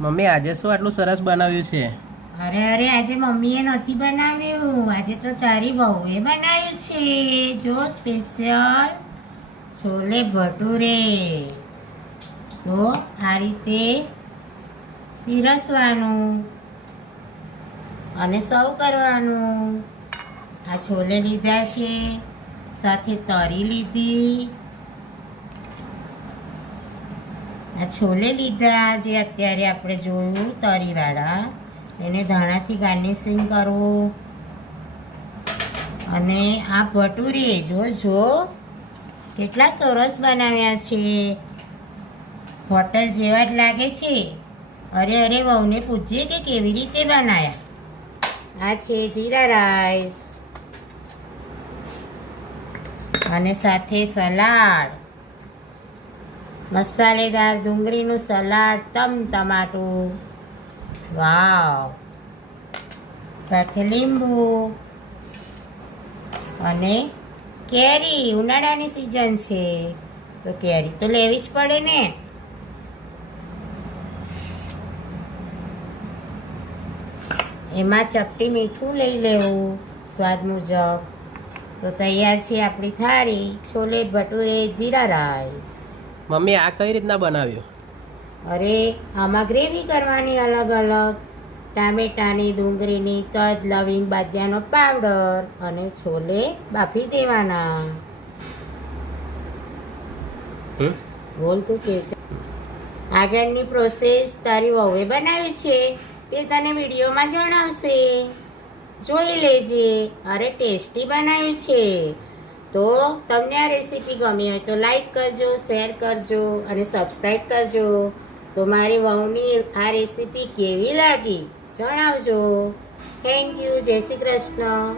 Mummy આજે શું આટલું સરસ બનાવ્યું છે? અરે અરે આજે મમ્મીએ નથી બનાવ્યું, આજે તો તારી વહુએ બનાવ્યું છે. જો સ્પેશિયલ છોલે ભટુરે. તો આ રીતે પીરસવાનું અને સર્વ કરવાનું. આ છોલે લીધા છે, સાથે તરી લીધી. આ છોલે લીધા જે અત્યારે આપણે જોયું તરીવાળા, એને ધાણાથી ગાર્નિશિંગ કરવું. અને આ ભટુરે જો કેટલા સરસ બનાવ્યા છે, હોટલ જેવા જ લાગે છે. અરે અરે વહુને પૂછજે કે કેવી રીતે બનાયા. આ છે જીરા રાઈસ અને સાથે સલાડ, મસાલેદાર ડુંગળીનું સલાડ, ટમાટું. વાવ. સાથે લીંબુ અને કેરી. ઉનાળાની સિઝન છે તો કેરી તો લેવી જ પડે ને. એમાં ચપટી મીઠું લઈ લેવું સ્વાદ મુજબ. તો તૈયાર છે આપણી થાળી છોલે ભટુરે જીરા રાઈસ. મમ્મી આ કઈ રીતના બનાવ્યું? અરે આમાં ગ્રેવી કરવાની અલગ અલગ. ટામેટાની, ડુંગળીની, તજ, લવિંગ, બાદિયાનો પાવડર અને છોલે બાફી દેવાના. બોલ તું કે આગળની પ્રોસેસ તારી વહુએ બનાવી છે તે તને વિડીયોમાં જણાવશે, જોઈ લેજે. અરે ટેસ્ટી બનાવ્યું છે. તો તમને આ રેસીપી ગમી હોય તો લાઈક કરજો, શેર કરજો અને સબસ્ક્રાઈબ કરજો. તો મારી વહુની આ રેસીપી કેવી લાગી જણાવજો. Thank you. જય શ્રી કૃષ્ણ.